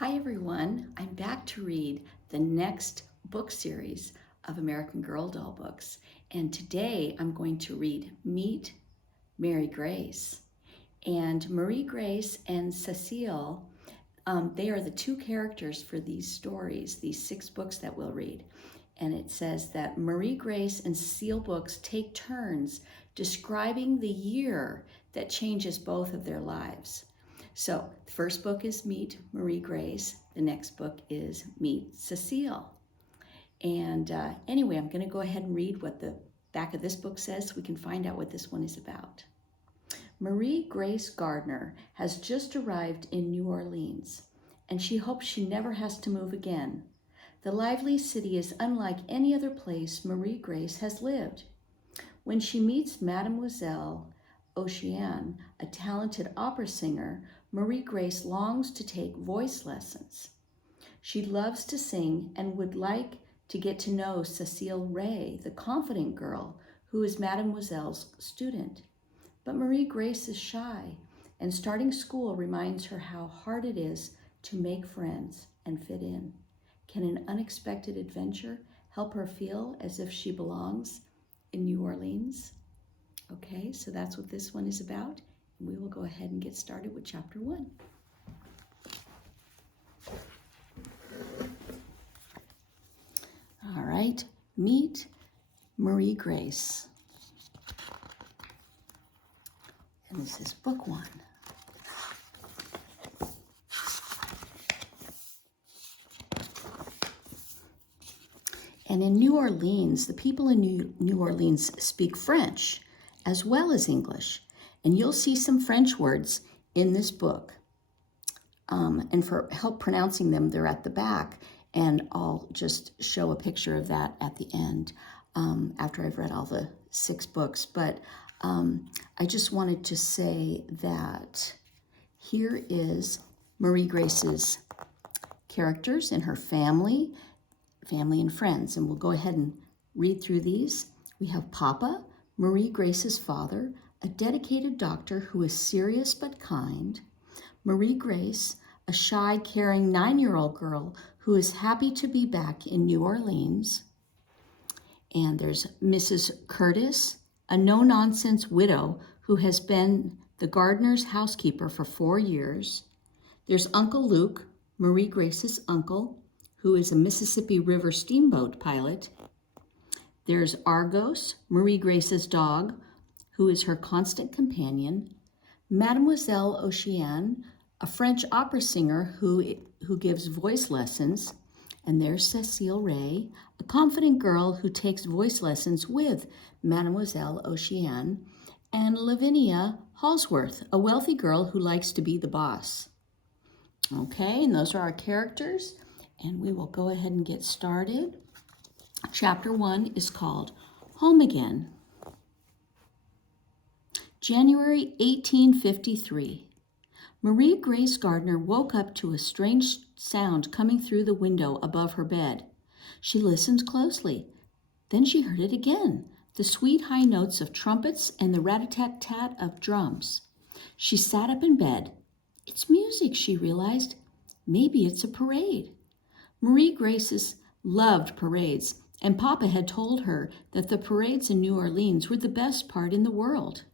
Hi everyone, I'm back to read the next book series of American Girl doll books, and today I'm going to read Meet Mary Grace. And Marie Grace and Cecile, they are the two characters for these stories, these 6 books that we'll read. And it says that Marie Grace and Cecile books take turns describing the year that changes both of their lives. So the first book is Meet Marie Grace. The next book is Meet Cecile. And anyway, I'm going to go ahead and read what the back of this book says so we can find out what this one is about. Marie Grace Gardner has just arrived in New Orleans, and she hopes she never has to move again. The lively city is unlike any other place Marie Grace has lived. When she meets Mademoiselle Oceane, a talented opera singer, Marie Grace longs to take voice lessons. She loves to sing and would like to get to know Cecile Ray, the confident girl who is Mademoiselle's student. But Marie Grace is shy, and starting school reminds her how hard it is to make friends and fit in. Can an unexpected adventure help her feel as if she belongs in New Orleans? Okay, so that's what this one is about. And we will go ahead and get started with chapter 1. All right, Meet Marie Grace. And this is book 1. And in New Orleans, the people in New Orleans speak French as well as English. And you'll see some French words in this book. And for help pronouncing them, they're at the back. And I'll just show a picture of that at the end after I've read all the 6 books. But I just wanted to say that here is Marie Grace's characters and her family and friends. And we'll go ahead and read through these. We have Papa, Marie Grace's father, a dedicated doctor who is serious but kind. Marie Grace, a shy, caring 9-year-old girl who is happy to be back in New Orleans. And there's Mrs. Curtis, a no-nonsense widow who has been the gardener's housekeeper for 4 years. There's Uncle Luke, Marie Grace's uncle, who is a Mississippi River steamboat pilot. There's Argos, Marie Grace's dog, who is her constant companion. Mademoiselle Oceane, a French opera singer who gives voice lessons. And there's Cecile Ray, a confident girl who takes voice lessons with Mademoiselle Oceane. And Lavinia Halsworth, a wealthy girl who likes to be the boss. Okay, and those are our characters. And we will go ahead and get started. Chapter 1 is called Home Again. January 1853. Marie Grace Gardner woke up to a strange sound coming through the window above her bed. She listened closely. Then she heard it again, the sweet high notes of trumpets and the rat-a-tat-tat of drums. She sat up in bed. It's music, she realized. Maybe it's a parade. Marie Grace loved parades, and Papa had told her that the parades in New Orleans were the best part in the world.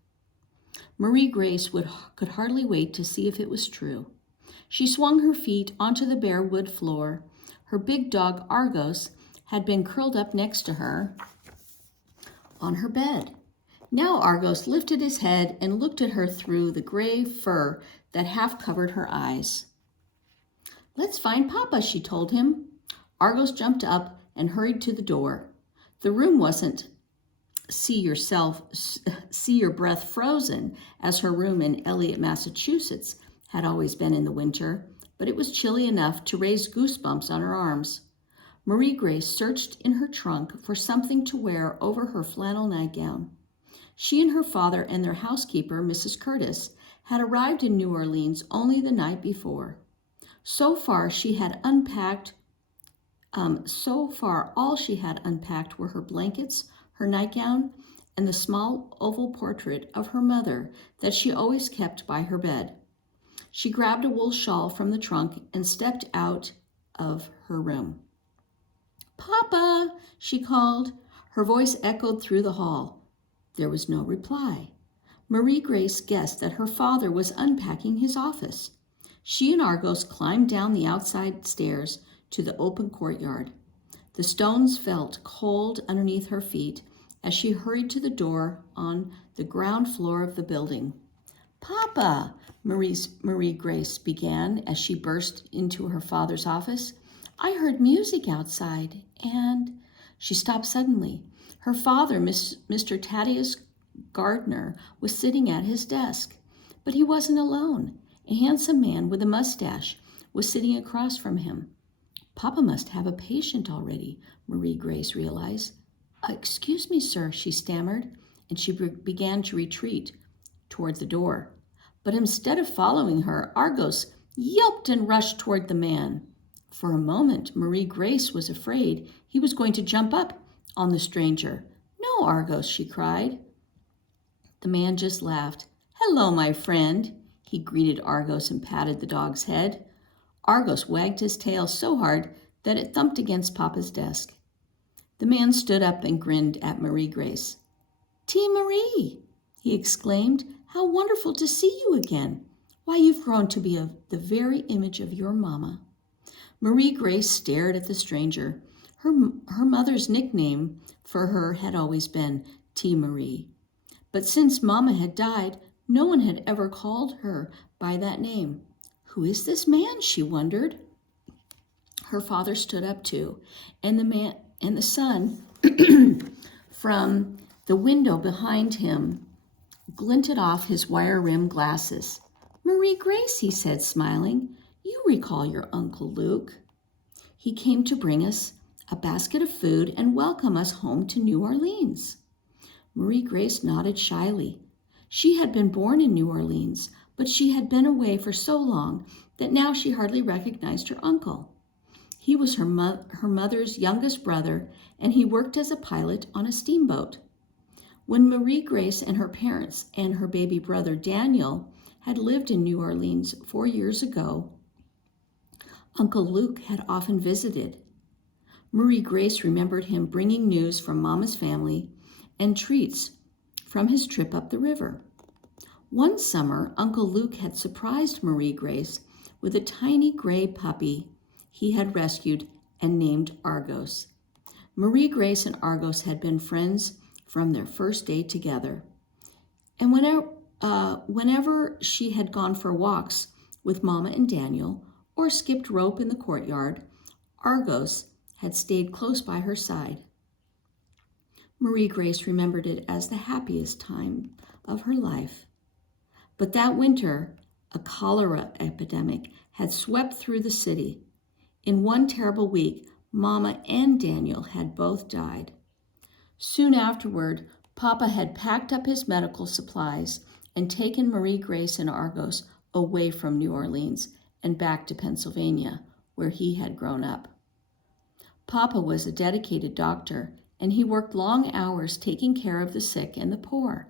Marie Grace could hardly wait to see if it was true. She swung her feet onto the bare wood floor. Her big dog, Argos, had been curled up next to her on her bed. Now Argos lifted his head and looked at her through the gray fur that half covered her eyes. Let's find Papa, she told him. Argos jumped up and hurried to the door. The room wasn't see your breath frozen as her room in Eliot, Massachusetts had always been in the winter, but it was chilly enough to raise goosebumps on her arms. Marie Grace searched in her trunk for something to wear over her flannel nightgown. She and her father and their housekeeper, Mrs. Curtis, had arrived in New Orleans only the night before. So far, all she had unpacked were her blankets, her nightgown, and the small oval portrait of her mother that she always kept by her bed. She grabbed a wool shawl from the trunk and stepped out of her room. "Papa," she called. Her voice echoed through the hall. There was no reply. Marie Grace guessed that her father was unpacking his office. She and Argos climbed down the outside stairs to the open courtyard. The stones felt cold underneath her feet as she hurried to the door on the ground floor of the building. "Papa," Marie Grace began as she burst into her father's office, "I heard music outside, and—" She stopped suddenly. Her father, Mr. Thaddeus Gardner, was sitting at his desk. But he wasn't alone. A handsome man with a mustache was sitting across from him. Papa must have a patient already, Marie Grace realized. "Excuse me, sir," she stammered, and she began to retreat toward the door. But instead of following her, Argos yelped and rushed toward the man. For a moment, Marie Grace was afraid he was going to jump up on the stranger. "No, Argos," she cried. The man just laughed. "Hello, my friend." He greeted Argos and patted the dog's head. Argos wagged his tail so hard that it thumped against Papa's desk. The man stood up and grinned at Marie Grace. "Tea Marie," he exclaimed. "How wonderful to see you again. Why, you've grown to be the very image of your mama." Marie Grace stared at the stranger. Her mother's nickname for her had always been Tea Marie. But since Mama had died, no one had ever called her by that name. "Who is this man?" she wondered. Her father stood up too, and the sun from the window behind him glinted off his wire-rimmed glasses. "Marie Grace," he said, smiling, "you recall your Uncle Luke. He came to bring us a basket of food and welcome us home to New Orleans." Marie Grace nodded shyly. She had been born in New Orleans, but she had been away for so long that now she hardly recognized her uncle. He was her mother's youngest brother, and he worked as a pilot on a steamboat. When Marie Grace and her parents and her baby brother Daniel had lived in New Orleans 4 years ago, Uncle Luke had often visited. Marie Grace remembered him bringing news from Mama's family and treats from his trip up the river. One summer, Uncle Luke had surprised Marie Grace with a tiny gray puppy he had rescued and named Argos. Marie Grace and Argos had been friends from their first day together. And whenever she had gone for walks with Mama and Daniel or skipped rope in the courtyard, Argos had stayed close by her side. Marie Grace remembered it as the happiest time of her life. But that winter, a cholera epidemic had swept through the city. In one terrible week, Mama and Daniel had both died. Soon afterward, Papa had packed up his medical supplies and taken Marie Grace and Argos away from New Orleans and back to Pennsylvania, where he had grown up. Papa was a dedicated doctor, and he worked long hours taking care of the sick and the poor.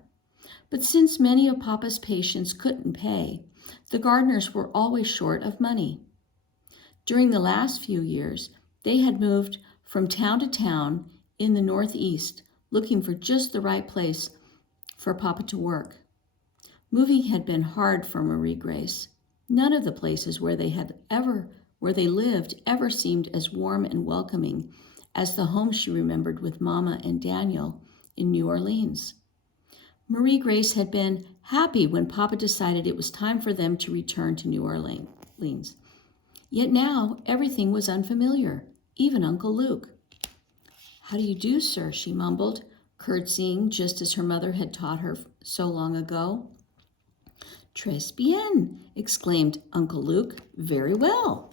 But since many of Papa's patients couldn't pay, the Gardners were always short of money. During the last few years, they had moved from town to town in the Northeast, looking for just the right place for Papa to work. Moving had been hard for Marie Grace. None of the places where they lived ever seemed as warm and welcoming as the home she remembered with Mama and Daniel in New Orleans. Marie Grace had been happy when Papa decided it was time for them to return to New Orleans. Yet now everything was unfamiliar, even Uncle Luke. "How do you do, sir?" she mumbled, curtsying just as her mother had taught her so long ago. "Très bien," exclaimed Uncle Luke. "Very well."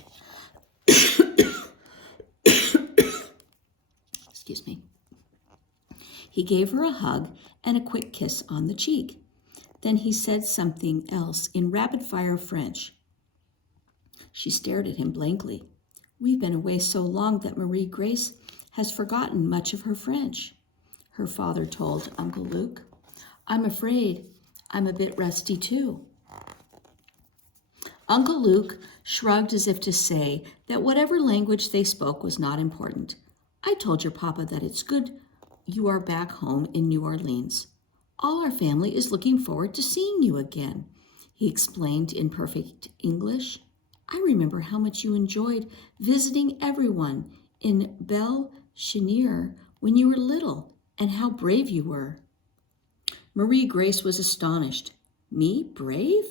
Excuse me. He gave her a hug and a quick kiss on the cheek. Then he said something else in rapid-fire French. She stared at him blankly. "We've been away so long that Marie Grace has forgotten much of her French," her father told Uncle Luke. "I'm afraid I'm a bit rusty too." Uncle Luke shrugged as if to say that whatever language they spoke was not important. I told your papa that it's good you are back home in New Orleans. All our family is looking forward to seeing you again, he explained in perfect English. I remember how much you enjoyed visiting everyone in Belle Cheniere when you were little and how brave you were. Marie Grace was astonished. Me, brave?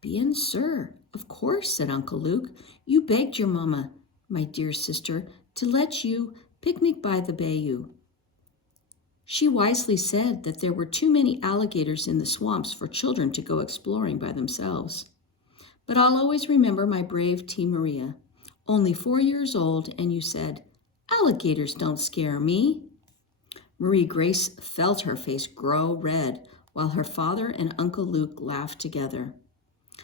Bien sûr, of course, said Uncle Luke. You begged your mamma, my dear sister, to let you picnic by the bayou. She wisely said that there were too many alligators in the swamps for children to go exploring by themselves. But I'll always remember my brave Tia Maria. Only 4 years old, and you said, alligators don't scare me. Marie Grace felt her face grow red while her father and Uncle Luke laughed together.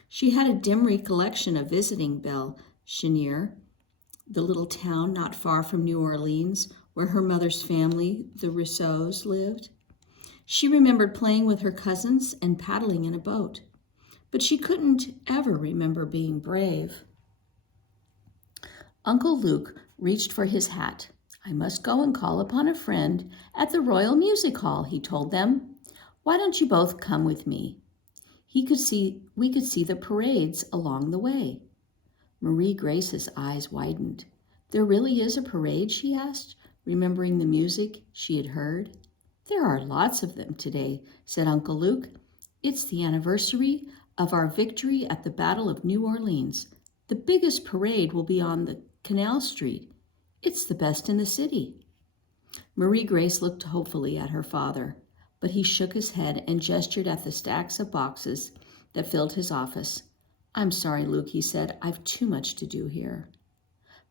She had a dim recollection of visiting Belle Cheniere, the little town not far from New Orleans, where her mother's family, the Rousseaus, lived. She remembered playing with her cousins and paddling in a boat, but she couldn't ever remember being brave. Uncle Luke reached for his hat. I must go and call upon a friend at the Royal Music Hall, he told them. Why don't you both come with me? We could see the parades along the way. Marie Grace's eyes widened. There really is a parade, she asked, remembering the music she had heard. There are lots of them today, said Uncle Luke. It's the anniversary of our victory at the Battle of New Orleans. The biggest parade will be on the Canal Street. It's the best in the city. Marie Grace looked hopefully at her father, but he shook his head and gestured at the stacks of boxes that filled his office. I'm sorry, Luke, he said. I've too much to do here.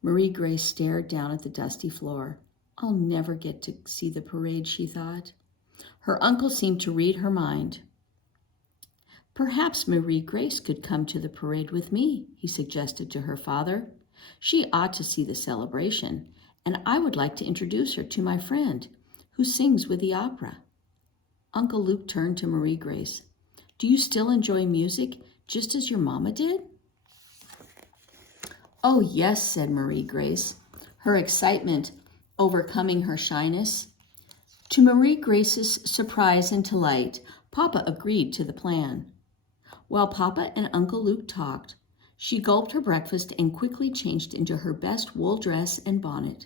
Marie Grace stared down at the dusty floor. I'll never get to see the parade, she thought. Her uncle seemed to read her mind. Perhaps Marie Grace could come to the parade with me, he suggested to her father. She ought to see the celebration, and I would like to introduce her to my friend, who sings with the opera. Uncle Luke turned to Marie Grace. Do you still enjoy music just as your mama did? Oh, yes, said Marie Grace, her excitement overcoming her shyness. To Marie Grace's surprise and delight, Papa agreed to the plan. While Papa and Uncle Luke talked, she gulped her breakfast and quickly changed into her best wool dress and bonnet.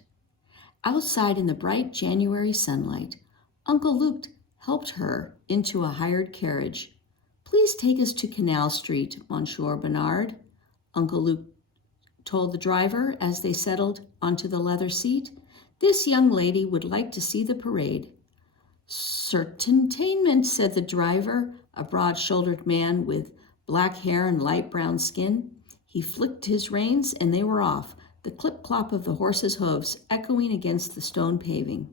Outside in the bright January sunlight, Uncle Luke helped her into a hired carriage. Please take us to Canal Street, Monsieur Bernard, Uncle Luke told the driver as they settled onto the leather seat. This young lady would like to see the parade. Certaintainment, said the driver, a broad-shouldered man with black hair and light brown skin. He flicked his reins and they were off, the clip-clop of the horses' hooves echoing against the stone paving.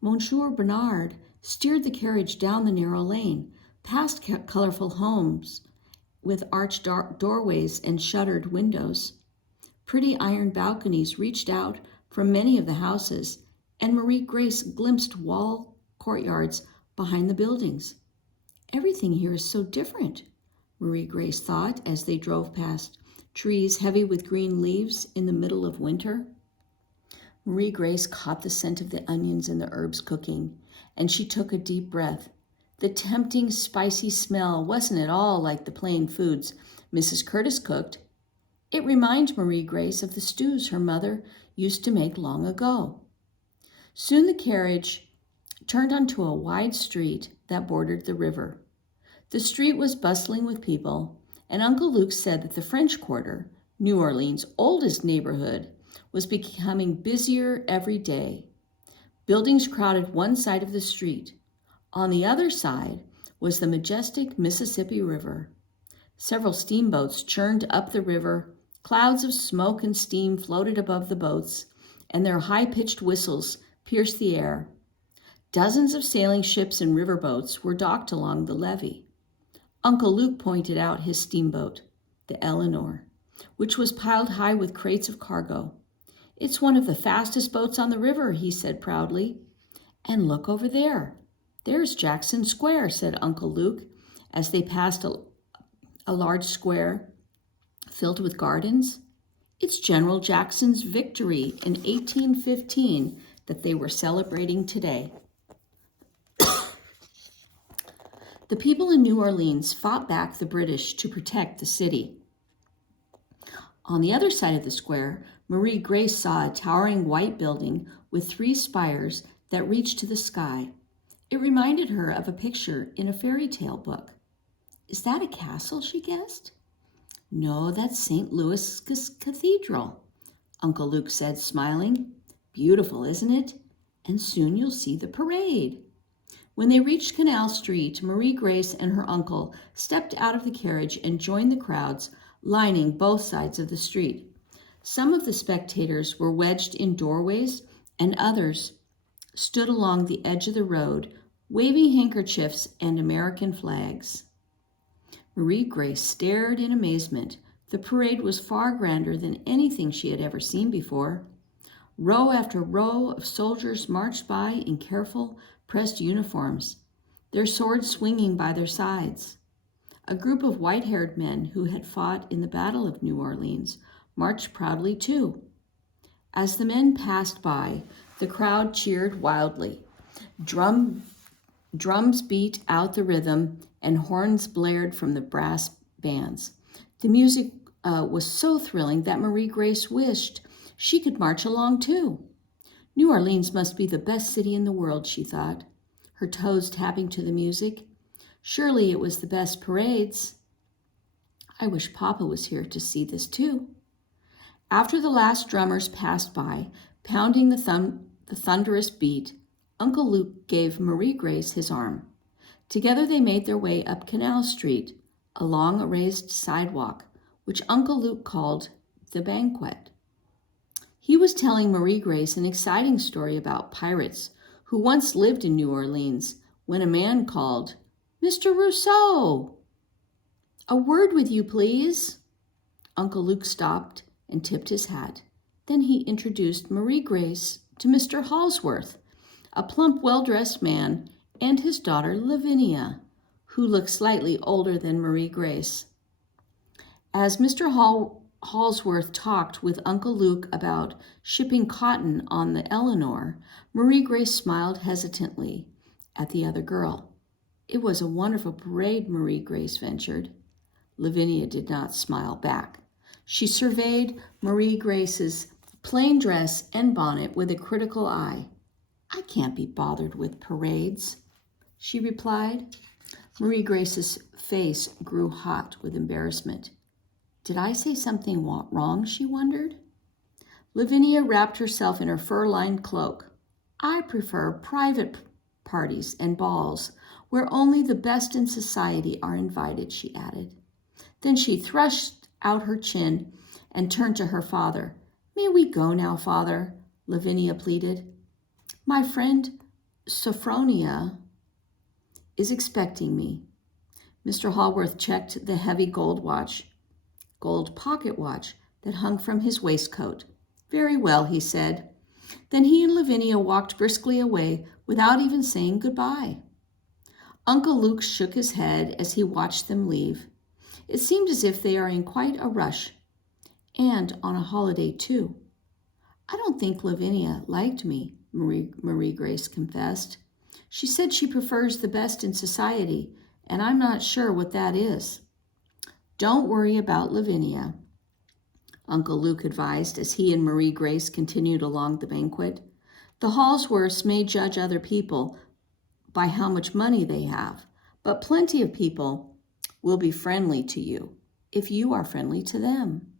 Monsieur Bernard steered the carriage down the narrow lane, past colorful homes with arched doorways and shuttered windows. Pretty iron balconies reached out from many of the houses, and Marie Grace glimpsed wall courtyards behind the buildings. Everything here is so different, Marie Grace thought as they drove past trees heavy with green leaves in the middle of winter. Marie Grace caught the scent of the onions and the herbs cooking, and she took a deep breath. The tempting, spicy smell wasn't at all like the plain foods Mrs. Curtis cooked. It reminded Marie Grace of the stews her mother used to make long ago. Soon the carriage turned onto a wide street that bordered the river. The street was bustling with people, and Uncle Luke said that the French Quarter, New Orleans' oldest neighborhood, was becoming busier every day. Buildings crowded one side of the street. On the other side was the majestic Mississippi River. Several steamboats churned up the river. Clouds of smoke and steam floated above the boats, and their high-pitched whistles pierced the air. Dozens of sailing ships and riverboats were docked along the levee. Uncle Luke pointed out his steamboat, the Eleanor, which was piled high with crates of cargo. It's one of the fastest boats on the river, he said proudly. And look over there. There's Jackson Square, said Uncle Luke, as they passed a large square filled with gardens? It's General Jackson's victory in 1815 that they were celebrating today. The people in New Orleans fought back the British to protect the city. On the other side of the square, Marie Grace saw a towering white building with 3 spires that reached to the sky. It reminded her of a picture in a fairy tale book. Is that a castle, she guessed? No, that's St. Louis Cathedral, Uncle Luke said, smiling. Beautiful, isn't it? And soon you'll see the parade. When they reached Canal Street, Marie Grace and her uncle stepped out of the carriage and joined the crowds lining both sides of the street. Some of the spectators were wedged in doorways, and others stood along the edge of the road, waving handkerchiefs and American flags. Marie Grace stared in amazement. The parade was far grander than anything she had ever seen before. Row after row of soldiers marched by in careful, pressed uniforms, their swords swinging by their sides. A group of white-haired men who had fought in the Battle of New Orleans marched proudly too. As the men passed by, the crowd cheered wildly. Drums beat out the rhythm, and horns blared from the brass bands. The music was so thrilling that Marie Grace wished she could march along too. New Orleans must be the best city in the world, she thought, her toes tapping to the music. Surely it was the best parades. I wish Papa was here to see this too. After the last drummers passed by, pounding the thunderous beat, Uncle Luke gave Marie Grace his arm. Together they made their way up Canal Street, along a raised sidewalk, which Uncle Luke called the banquet. He was telling Marie Grace an exciting story about pirates who once lived in New Orleans when a man called, "Mr. Rousseau! A word with you, please." Uncle Luke stopped and tipped his hat. Then he introduced Marie Grace to Mr. Halsworth, a plump, well-dressed man, and his daughter Lavinia, who looked slightly older than Marie Grace. As Mr. Halsworth talked with Uncle Luke about shipping cotton on the Eleanor, Marie Grace smiled hesitantly at the other girl. It was a wonderful parade, Marie Grace ventured. Lavinia did not smile back. She surveyed Marie Grace's plain dress and bonnet with a critical eye. "I can't be bothered with parades," she replied. Marie Grace's face grew hot with embarrassment. Did I say something wrong, she wondered. Lavinia wrapped herself in her fur-lined cloak. "I prefer private parties and balls where only the best in society are invited," she added. Then she thrust out her chin and turned to her father. "May we go now, Father?" Lavinia pleaded. "My friend Sophronia is expecting me." Mr. Halsworth checked the heavy gold pocket watch that hung from his waistcoat. "Very well," he said. Then he and Lavinia walked briskly away without even saying goodbye. Uncle Luke shook his head as he watched them leave. It seemed as if they are in quite a rush, and on a holiday too. "I don't think Lavinia liked me," Marie Grace confessed. "She said she prefers the best in society, and I'm not sure what that is." "Don't worry about Lavinia," Uncle Luke advised as he and Marie Grace continued along the banquet. "The Halsworths may judge other people by how much money they have, but plenty of people will be friendly to you if you are friendly to them.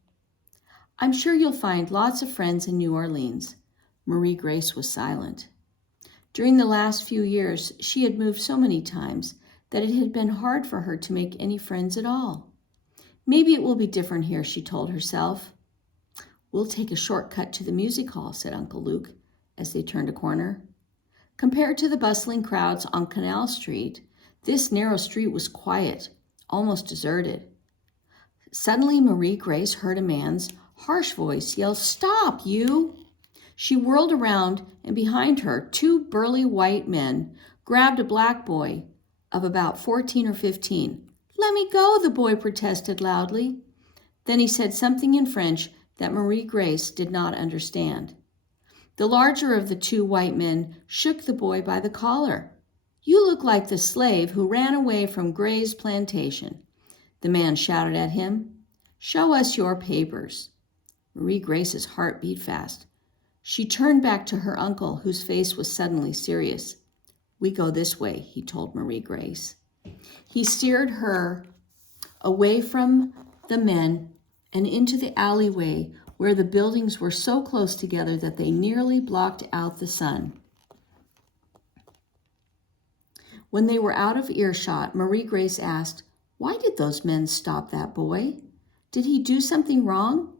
I'm sure you'll find lots of friends in New Orleans." Marie Grace was silent. During the last few years, she had moved so many times that it had been hard for her to make any friends at all. "Maybe it will be different here," she told herself. "We'll take a shortcut to the music hall," said Uncle Luke as they turned a corner. Compared to the bustling crowds on Canal Street, this narrow street was quiet, almost deserted. Suddenly, Marie Grace heard a man's harsh voice yell, "Stop, you!" She whirled around, and behind her, 2 burly white men grabbed a black boy of about 14 or 15. "Let me go," the boy protested loudly. Then he said something in French that Marie Grace did not understand. The larger of the two white men shook the boy by the collar. "You look like the slave who ran away from Gray's plantation." The man shouted at him. "Show us your papers." Marie Grace's heart beat fast. She turned back to her uncle, whose face was suddenly serious. "We go this way," he told Marie Grace. He steered her away from the men and into the alleyway where the buildings were so close together that they nearly blocked out the sun. When they were out of earshot, Marie Grace asked, "Why did those men stop that boy? Did he do something wrong?"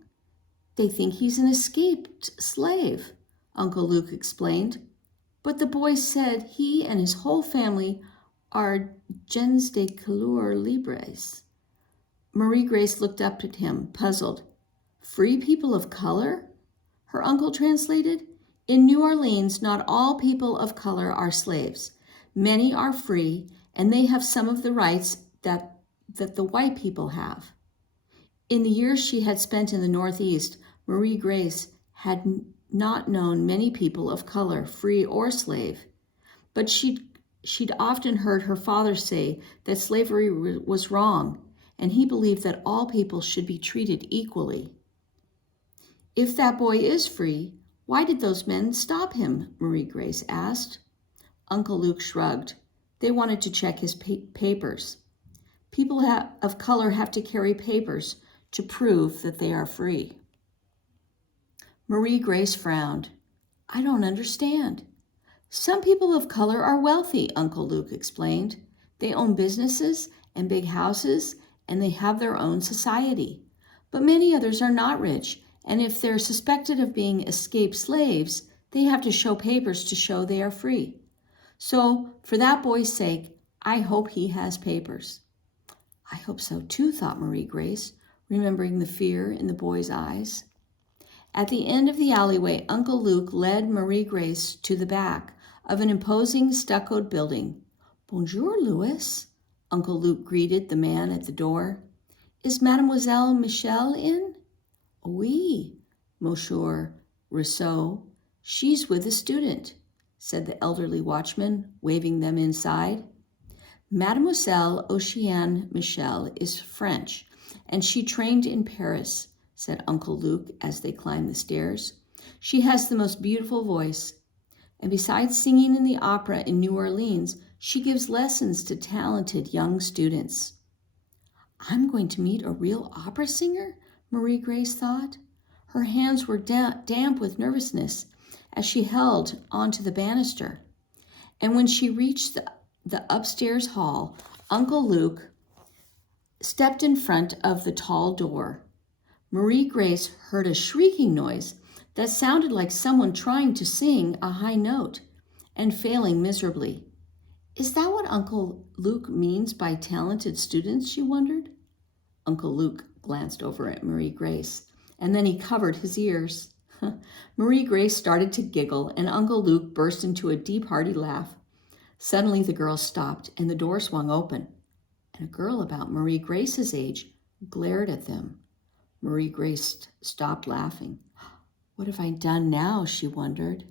"They think he's an escaped slave," Uncle Luke explained. "But the boy said he and his whole family are gens de couleur libres." Marie Grace looked up at him, puzzled. "Free people of color?" her uncle translated. "In New Orleans, not all people of color are slaves. Many are free, and they have some of the rights that the white people have." In the years she had spent in the Northeast, Marie Grace had not known many people of color, free or slave, but she'd often heard her father say that slavery was wrong, and he believed that all people should be treated equally. "If that boy is free, why did those men stop him?" Marie Grace asked. Uncle Luke shrugged. "They wanted to check his papers. People of color have to carry papers to prove that they are free." Marie Grace frowned. "I don't understand." "Some people of color are wealthy," Uncle Luke explained. "They own businesses and big houses, and they have their own society. But many others are not rich, and if they're suspected of being escaped slaves, they have to show papers to show they are free. So, for that boy's sake, I hope he has papers." "I hope so too," thought Marie Grace, remembering the fear in the boy's eyes. At the end of the alleyway, Uncle Luke led Marie Grace to the back of an imposing stuccoed building. "Bonjour, Louis," Uncle Luke greeted the man at the door. "Is Mademoiselle Michel in?" "Oui, Monsieur Rousseau. She's with a student," said the elderly watchman, waving them inside. "Mademoiselle Oceane Michel is French, and she trained in Paris," said Uncle Luke as they climbed the stairs. "She has the most beautiful voice, and besides singing in the opera in New Orleans, she gives lessons to talented young students." "I'm going to meet a real opera singer?" Marie Grace thought. Her hands were damp with nervousness as she held onto the banister. And when she reached the upstairs hall, Uncle Luke stepped in front of the tall door. Marie Grace heard a shrieking noise that sounded like someone trying to sing a high note and failing miserably. "Is that what Uncle Luke means by talented students?" she wondered. Uncle Luke glanced over at Marie Grace, and then he covered his ears. Marie Grace started to giggle, and Uncle Luke burst into a deep, hearty laugh. Suddenly the girls stopped, and the door swung open, and a girl about Marie Grace's age glared at them. Marie Grace stopped laughing. "What have I done now?" she wondered.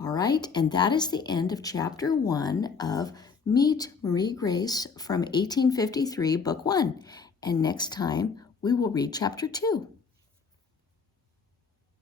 All right, and that is the end of Chapter 1 of Meet Marie Grace from 1853, Book 1. And next time, we will read Chapter 2.